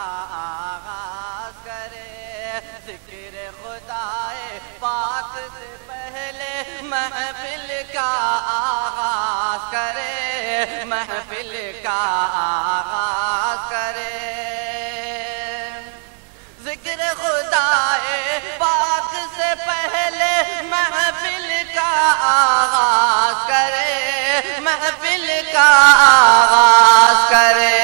آغاز کرے، ذکر خدائے پاک سے پہلے محفل کا آغاز کرے، محفل کا آغاز کرے، ذکر خدائے پاک سے پہلے محفل کا آغاز کرے، محفل کا آغاز کرے،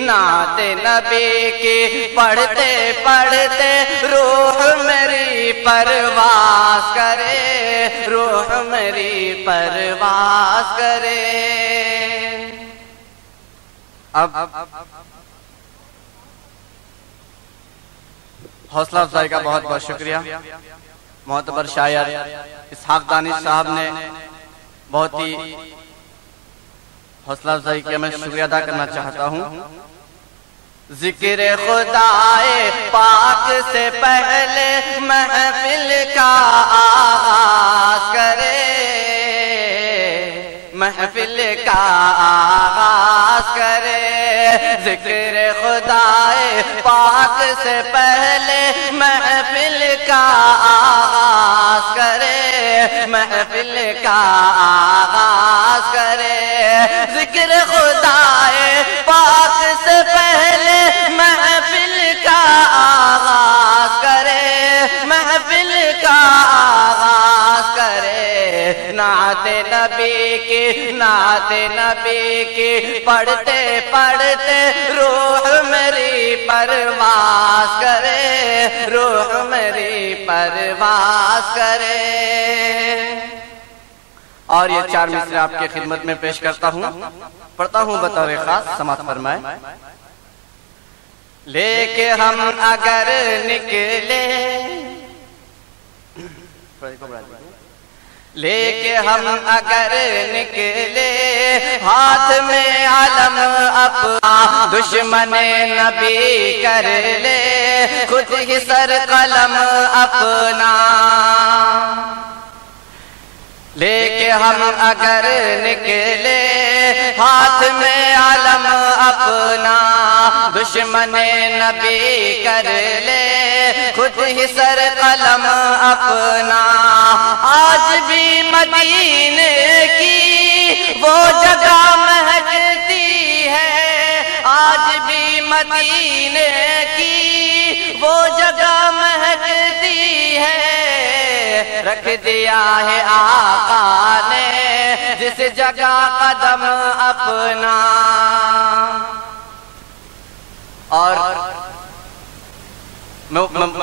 نعت نبی کی پڑھتے پڑھتے روح میری پرواز کرے، روح میری پرواز کرے۔ اب حوصلہ افزائی کا بہت بہت شکریہ۔ معتبر شاعر اسحاق دانش صاحب نے بہت ہی حوصلہ افزائی کیا، میں شکریہ ادا کرنا چاہتا ہوں۔ ذکر خدائے پاک سے پہلے محفل کا آغاز کرے، محفل کا آغاز کرے، ذکر خدائے پاک سے پہلے محفل کا آغاز کرے، محفل کا آغاز کرے، ذکر خدائے پاک سے پہلے محفل کا آغاز کرے، محفل کا آغاز کرے، نعت نبی کی پڑھتے پڑھتے روح میری پرواز کرے، روح میری پرواز کرے۔ اور یہ چار مصرے آپ کی خدمت میں پیش کرتا ہوں، پڑھتا ہوں بطور خاص، سماعت فرمائیں۔ لے کے ہم اگر نکلے، لے کے ہم اگر نکلے ہاتھ میں علم اپنا، دشمن نبی کر لے خود ہی سر قلم اپنا، لے کے ہم اگر نکلے ہاتھ میں علم اپنا، دشمن نبی کر لے خود ہی سر قلم اپنا، آج بھی مدینے کی وہ جگہ مہکتی ہے، آج بھی مدینے کی وہ جگہ مہکتی ہے، رکھ دیا ہے آقا نے جس جگہ قدم اپنا۔ اور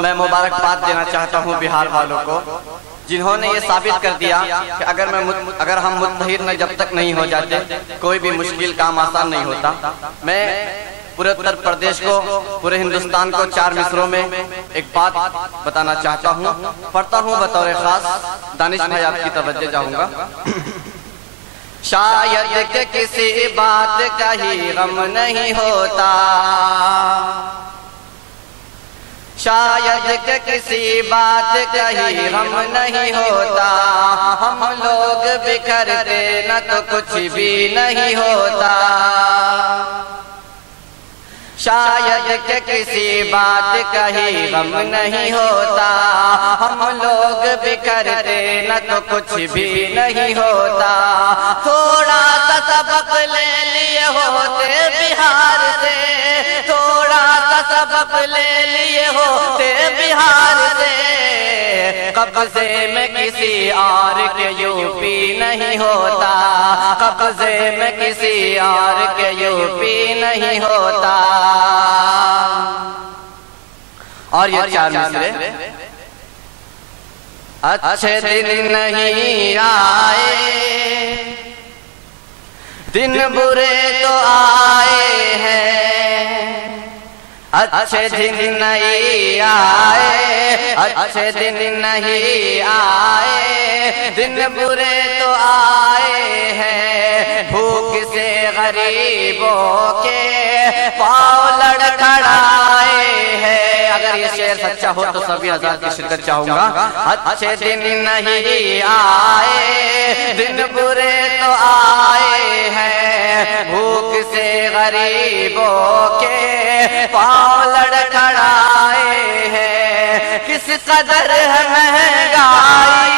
میں مبارکباد دینا چاہتا ہوں بہار والوں کو، جنہوں نے یہ ثابت کر دیا کہ اگر ہم متحد جب تک نہیں ہو جاتے کوئی بھی مشکل کام آسان نہیں ہوتا۔ میں پورے اتر پردیش کو، پورے ہندوستان کو چار مصروں میں ایک بات بتانا چاہتا ہوں، پڑھتا ہوں بطور خاص، دانش بھائی آپ کی توجہ چاہوں گا۔ شاید کہ کسی بات کا ہی غم نہیں ہوتا، شاید کہ کسی بات کا ہی غم نہیں ہوتا، ہم لوگ بکھرتے نہ تو کچھ بھی نہیں ہوتا، شاید کہ کسی بات کا ہی غم نہیں ہوتا، ہم لوگ بکھرتے نہ تو کچھ بھی نہیں ہوتا، تھوڑا سا سبق لے لیے ہوتے بہار سے، تھوڑا سا سبق لے لیے ہوتے بہار سے، قبضے میں کسی اور کے یو پی نہیں ہوتا، قبضے میں کسی اور کے یو پی نہیں ہوتا۔ اور یہ چار مصرے، اچھے دن نہیں آئے، دن برے تو آئے ہیں، اچھے دن نہیں آئے، اچھے دن نہیں آئے، دن برے تو آئے ہیں، بھوک سے غریبوں کے پاؤں لڑکھڑائے ہیں، اگر یہ شعر سچا ہو تو سبھی حضرات کی شرکت چاہوں گا. اچھے دن نہیں آئے دن برے تو آئے ہیں, بھوک سے غریبوں کے پاؤں لڑکھڑائے ہیں. کس قدر ہے مہنگائی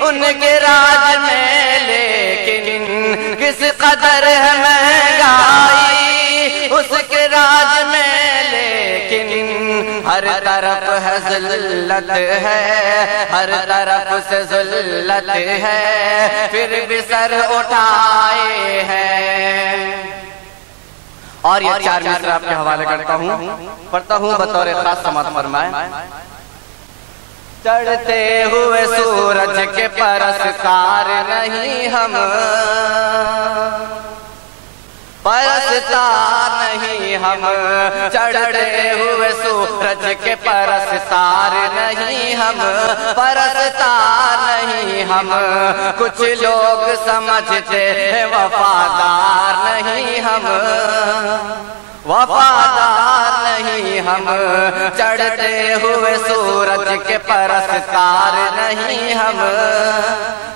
ان کے راج میں, لیکن کس قدر ہے مہنگائی اس کے راج میں, لیکن ہر طرف ہے ذلت ہے, ہر طرف سے ذلت ہے, پھر بھی سر اٹھائے ہیں. اور یہ 4 مصرع آپ کے حوالے کرتا ہوں, پڑھتا ہوں بطور خاص سماعت فرمائیں. چڑھتے ہوئے سورج کے پرستار نہیں ہم, پرستار نہیں ہم, چڑھتے ہوئے سورج کے پرستار نہیں ہم, پرستار نہیں ہم. کچھ لوگ سمجھتے ہیں وفادار نہیں ہم, وفادار نہیں ہم. چڑھتے ہوئے سورج کے پرستار نہیں ہم,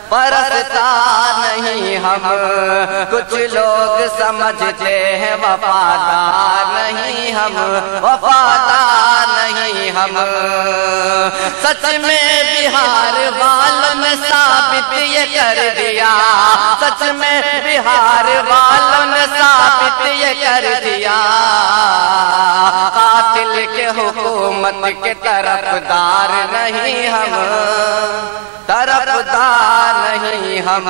پرستار نہیں ہم. کچھ لوگ سمجھتے ہیں وفادار نہیں ہم, وفادار نہیں ہم. سچ میں بہار والوں نے ثابت یہ کر دیا, سچ میں بہار والوں نے ثابت یہ کر دیا, قاتل کے حکومت کے طرفدار نہیں ہم, طرفدار نہیں ہم.